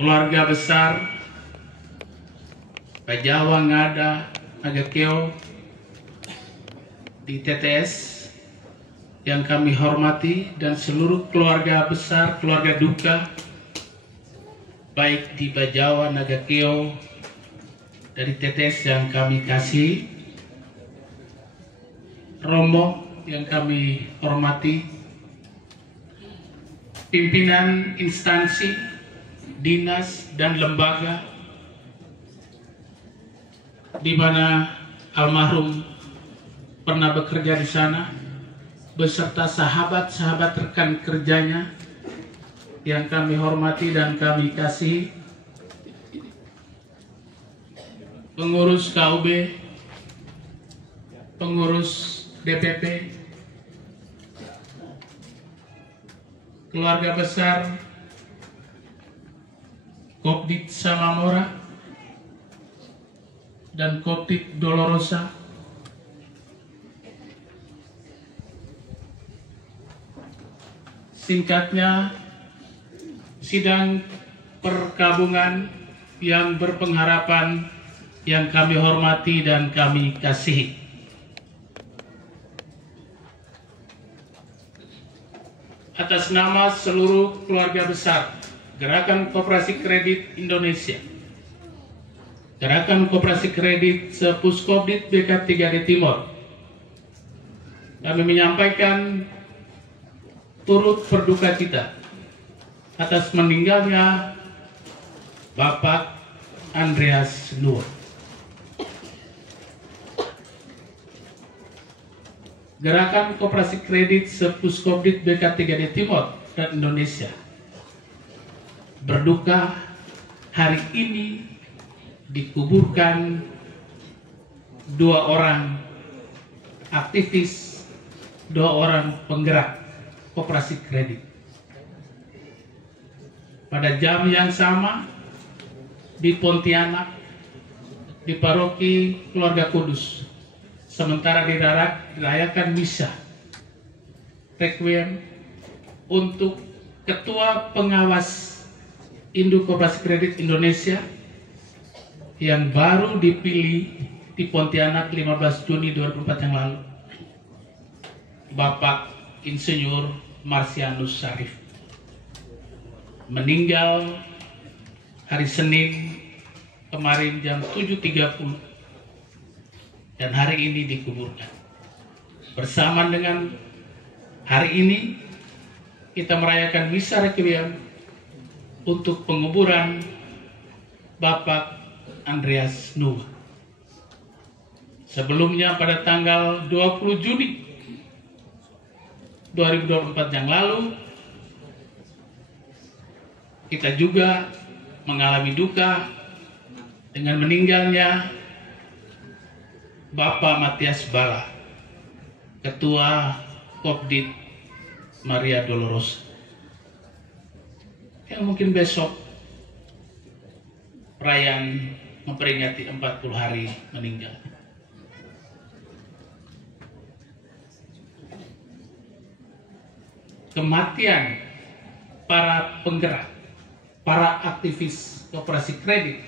keluarga besar Pajawa Ngada Nagakeo di TTS yang kami hormati, dan seluruh keluarga besar, keluarga duka baik di Pajawa Nagakeo dari TTS yang kami kasih, romo yang kami hormati, pimpinan instansi, dinas dan lembaga di mana almarhum pernah bekerja di sana, beserta sahabat-sahabat rekan kerjanya yang kami hormati dan kami kasih, pengurus KUB, pengurus DPP, keluarga besar Kopdit Samamora dan Kopdit Dolorosa, singkatnya sidang perkabungan yang berpengharapan yang kami hormati dan kami kasihi. Atas nama seluruh keluarga besar Gerakan Koperasi Kredit Indonesia, Gerakan Koperasi Kredit Sepuskopdit BK3D Timor, kami menyampaikan turut berduka cita atas meninggalnya Bapak Andreas Nuwa. Gerakan Koperasi Kredit Sepuskopdit BK3D Timor dan Indonesia berduka hari ini dikuburkan dua orang aktivis, dua orang penggerak koperasi kredit. Pada jam yang sama di Pontianak, di paroki Keluarga Kudus, sementara dirayakan misa requiem untuk Ketua Pengawas Induk Koperasi Kredit Indonesia yang baru dipilih di Pontianak 15 Juni 2004 yang lalu, Bapak Insinyur Marsianus Syarif, meninggal hari Senin kemarin jam 7.30 dan hari ini dikuburkan. Bersamaan dengan hari ini kita merayakan misa requiem untuk penguburan Bapak Andreas Nuwa. Sebelumnya pada tanggal 20 Juni 2024 yang lalu, kita juga mengalami duka dengan meninggalnya Bapak Matias Bala, Ketua Kopdit Maria Dolorosa, yang mungkin besok perayaan memperingati 40 hari meninggal. Kematian para penggerak, para aktivis koperasi kredit,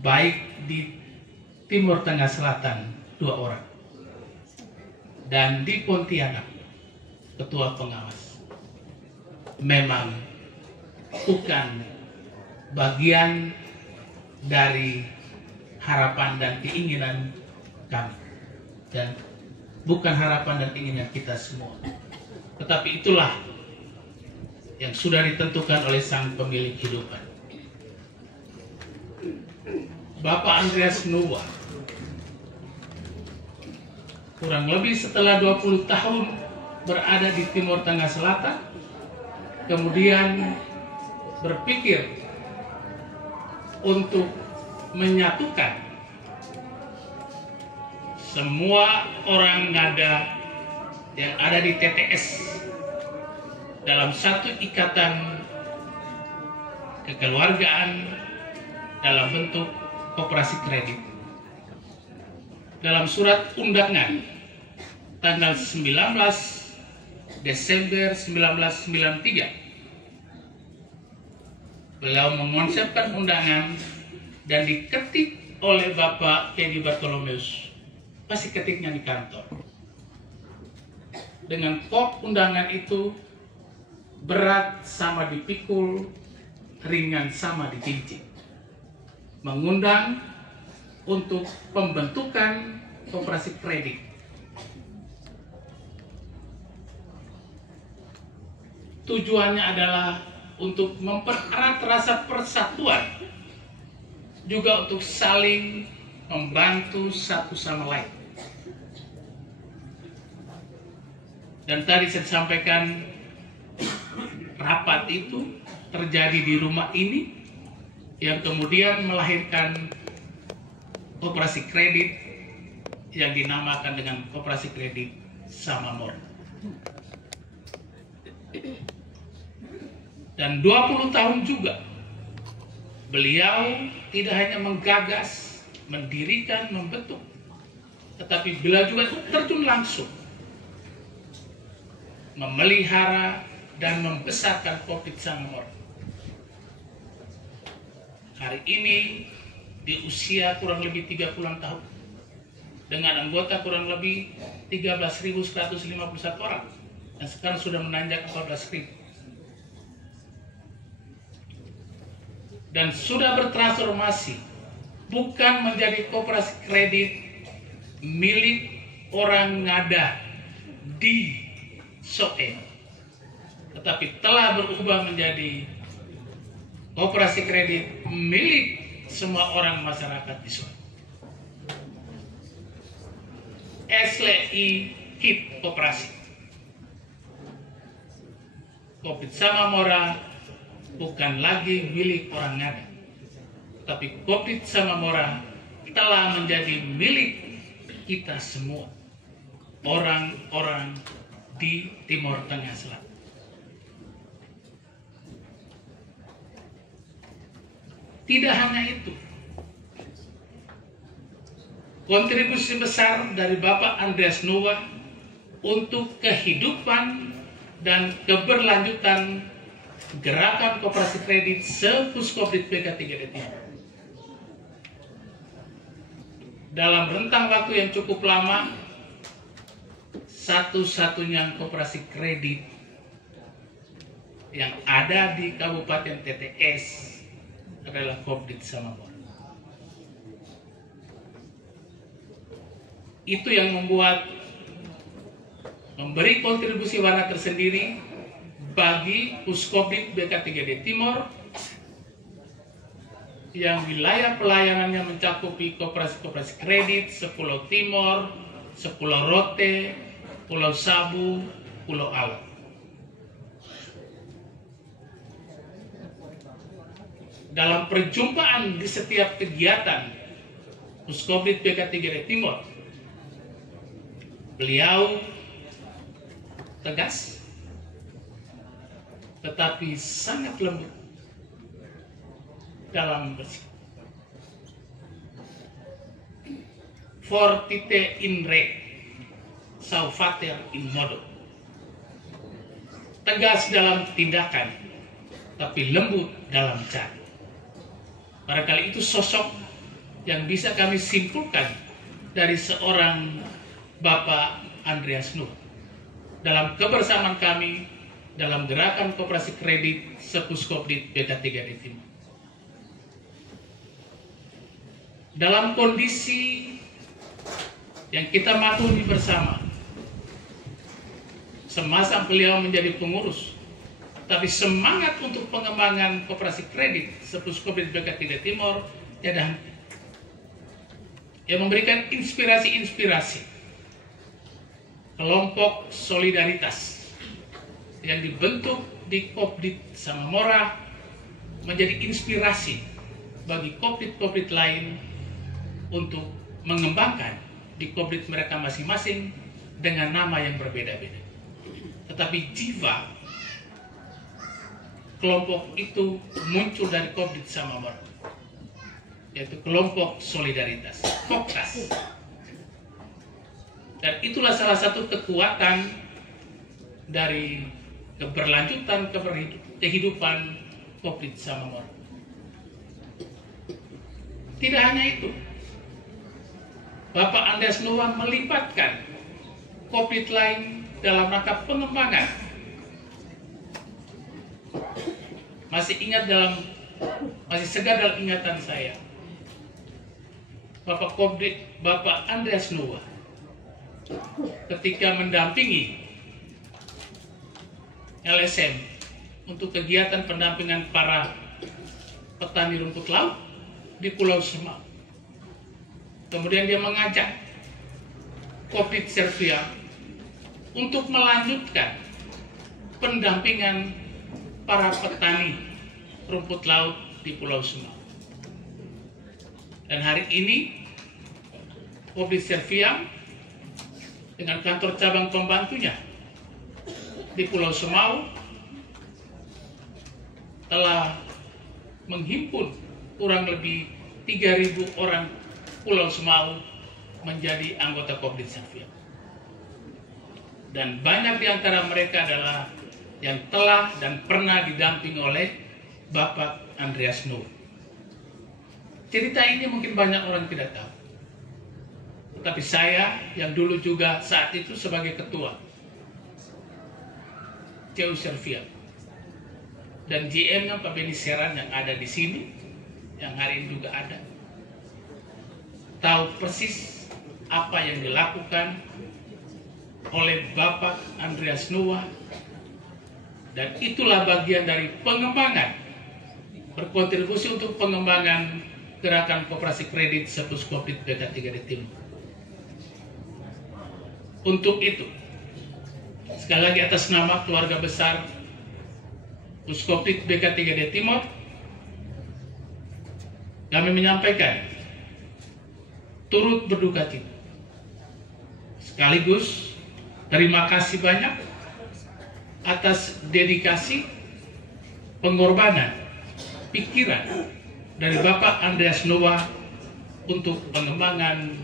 baik di Timur Tengah Selatan 2 orang, dan di Pontianak Ketua Pengawas, memang bukan bagian dari harapan dan keinginan kami, dan bukan harapan dan keinginan kita semua. Tetapi itulah yang sudah ditentukan oleh Sang Pemilik Kehidupan. Bapak Andreas Nuwa kurang lebih setelah 20 tahun berada di Timur Tengah Selatan, kemudian berpikir untuk menyatukan semua orang Ngada yang ada di TTS dalam satu ikatan kekeluargaan dalam bentuk koperasi kredit. Dalam surat undangan tanggal 19 Desember 1993 Beliau mengonsepkan undangan dan diketik oleh Bapak Pedi Bartolomeus. Pasti ketiknya di kantor. Dengan kop undangan itu, berat sama dipikul, ringan sama ditinjik. Mengundang untuk pembentukan koperasi kredit. Tujuannya adalah untuk mempererat rasa persatuan, juga untuk saling membantu satu sama lain. Dan tadi saya sampaikan, rapat itu terjadi di rumah ini yang kemudian melahirkan koperasi kredit yang dinamakan dengan koperasi kredit Samamora. Dan 20 tahun juga beliau tidak hanya menggagas, mendirikan, membentuk, tetapi beliau juga terjun langsung memelihara dan membesarkan Kooperatif Samamora. Hari ini di usia kurang lebih 30 tahun dengan anggota kurang lebih 13.151 orang dan sekarang sudah menanjak 14.000. Dan sudah bertransformasi, bukan menjadi koperasi kredit milik orang ngada di Soe, tetapi telah berubah menjadi koperasi kredit milik semua orang masyarakat di Soe. SLI KIP Koperasi. Kooperatif Samamora bukan lagi milik orang ngada, tapi Kooperatif Samamora telah menjadi milik kita semua, orang-orang di Timur Tengah Selatan. Tidak hanya itu, kontribusi besar dari Bapak Andreas Noah untuk kehidupan dan keberlanjutan gerakan koperasi kredit se-Puskopdit BK3D Timor. Dalam rentang waktu yang cukup lama, satu-satunya koperasi kredit yang ada di Kabupaten TTS adalah Kooperatif Samamora. Itu yang memberi kontribusi warna tersendiri bagi Puskopdit BK3D Timor yang wilayah pelayanannya mencakupi koperasi-koperasi kredit sepulau Timor, sepulau Rote, Pulau Sabu, Pulau Alat. Dalam perjumpaan di setiap kegiatan Puskopdit BK3D Timor, beliau tegas tetapi sangat lembut dalam bersikap. Fortite in re, saufater in modo. Tegas dalam tindakan, tapi lembut dalam cara. Barangkali itu sosok yang bisa kami simpulkan dari seorang Bapak Andreas Noah dalam kebersamaan kami dalam gerakan koperasi kredit se-Puskopdit BK3D Timor. Dalam kondisi yang kita maklumi bersama, semasa beliau menjadi pengurus, tapi semangat untuk pengembangan koperasi kredit se-Puskopdit BK3D Timor tiada henti. Yang memberikan inspirasi-inspirasi kelompok solidaritas yang dibentuk di Kooperatif Samamora menjadi inspirasi bagi kooperatif lain untuk mengembangkan di kooperatif mereka masing-masing dengan nama yang berbeda-beda. Tetapi jiwa kelompok itu muncul dari Kooperatif Samamora, yaitu kelompok solidaritas, Koktas. Dan itulah salah satu kekuatan dari keberlanjutan kehidupan Kooperatif Samamora. Tidak hanya itu, Bapak Andreas Noah melibatkan Kopdit lain dalam rangka pengembangan. Masih segar dalam ingatan saya, Bapak Andreas Noah ketika mendampingi LSM untuk kegiatan pendampingan para petani rumput laut di Pulau Semau. Kemudian dia mengajak Kopdit Serviam untuk melanjutkan pendampingan para petani rumput laut di Pulau Semau. Dan hari ini Kopdit Serviam dengan kantor cabang pembantunya di Pulau Semau telah menghimpun kurang lebih 3.000 orang Pulau Semau menjadi anggota Kopdit Serviam. Dan banyak di antara mereka adalah yang telah dan pernah didampingi oleh Bapak Andreas Noah. Cerita ini mungkin banyak orang tidak tahu. Tetapi saya yang dulu juga saat itu sebagai ketua CU Serviam dan GM-nya Pak Beni Seran yang ada di sini, yang hari ini juga ada, tahu persis apa yang dilakukan oleh Bapak Andreas Noah, dan itulah bagian dari pengembangan, berkontribusi untuk pengembangan gerakan koperasi kredit Sepuskopdit BK3D Timor. Untuk itu, sekali lagi atas nama keluarga besar Puskopdit BK3D Timor, kami menyampaikan turut berduka cita. Sekaligus terima kasih banyak atas dedikasi, pengorbanan, pikiran dari Bapak Andreas Noah untuk pengembangan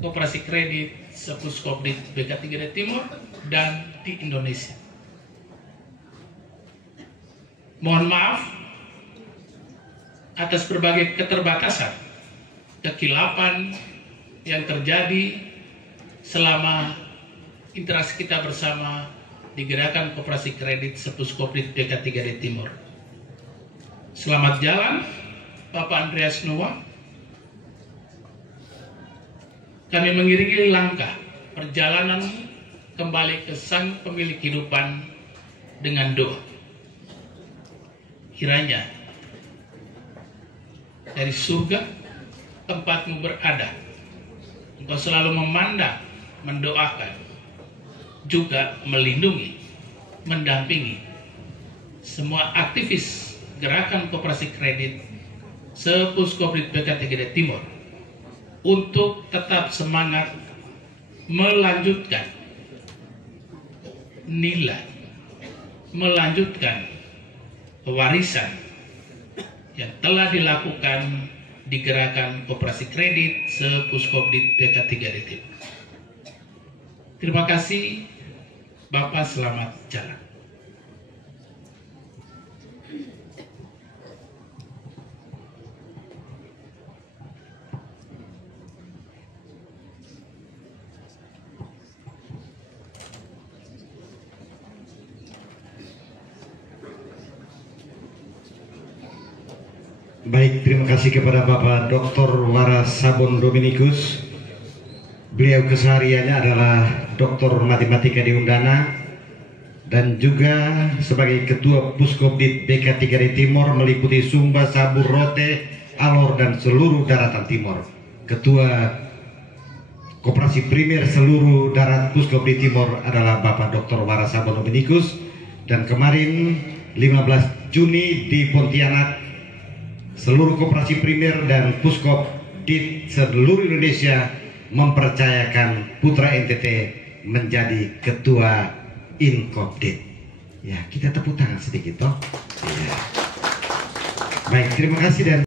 koperasi kredit Sepuskopdit BK3D Timor dan di Indonesia. Mohon maaf atas berbagai keterbatasan, kekilapan yang terjadi selama interaksi kita bersama di gerakan koperasi kredit Sepuskopdit BK3D Timor. Selamat jalan Bapak Andreas Noah. Kami mengiringi langkah perjalanan kembali ke Sang Pemilik Kehidupan dengan doa. Kiranya dari surga tempatmu berada, engkau selalu memandang, mendoakan, juga melindungi, mendampingi semua aktivis gerakan koperasi kredit Sepuskopdit BK3D Timor untuk tetap semangat melanjutkan nilai, melanjutkan warisan yang telah dilakukan di gerakan koperasi kredit Sepuskopdit BK3D Timor. Terima kasih Bapak, selamat jalan. Baik, terima kasih kepada Bapak Dr. Warasabon Dominikus. Beliau kesehariannya adalah Doktor Matematika di Undana dan juga sebagai Ketua Puskopdit BK3D Timor meliputi Sumba, Sabur, Rote, Alor dan seluruh daratan Timor. Ketua Koperasi Primer seluruh darat Puskopdit Timor adalah Bapak Dr. Warasabon Dominikus, dan kemarin 15 Juni di Pontianak seluruh koperasi primer dan puskop di seluruh Indonesia mempercayakan putra NTT menjadi ketua Inkopdit. Ya, kita tepuk tangan sedikit toh. Ya. Baik, terima kasih dan